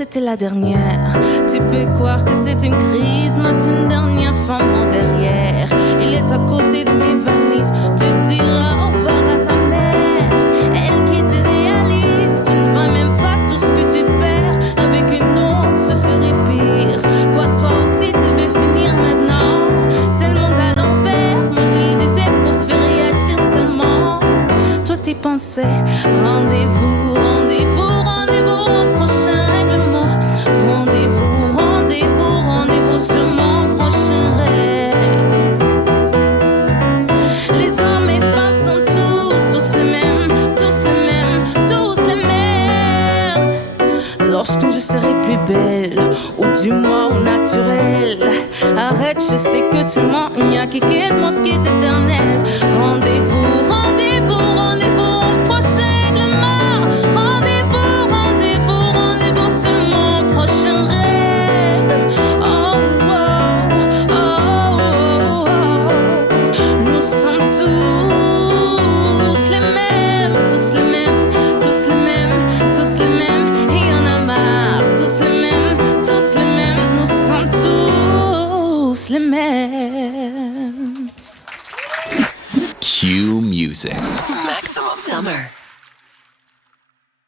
c'était la dernière. Tu peux croire que c'est une crise, mate une dernière fois mon derrière. Il est à côté de mes valises, tu diras au revoir à ta mère. Elle qui t'idéalise, tu ne vois même pas tout ce que tu perds. Avec une autre, ce serait pire. Quoi, toi aussi tu veux finir maintenant? C'est le monde à l'envers, moi je le disais pour te faire réagir seulement. Toi t'y pensais, rendez-vous, rendez-vous, rendez-vous au prochain règlement. Rendez-vous, rendez-vous, rendez-vous sur mon prochain rêve. Les hommes et femmes sont tous les mêmes, tous les mêmes, tous les mêmes. Lorsque je serai plus belle, ou du moins au naturel, arrête, je sais que tu mens, il n'y a qui quitte moi ce qui est éternel. Rendez-vous, rendez-vous, rendez-vous au prochain règlement. Rendez-vous, rendez-vous, rendez-vous sur mon prochain rêve. Oh, oh, oh, oh, oh. Nous sommes tous les mêmes, tous les mêmes, tous les mêmes, tous les mêmes. Et y en a marre, tous les mêmes, tous les mêmes. Nous sommes tous les mêmes. Q Music. Maximum Summer.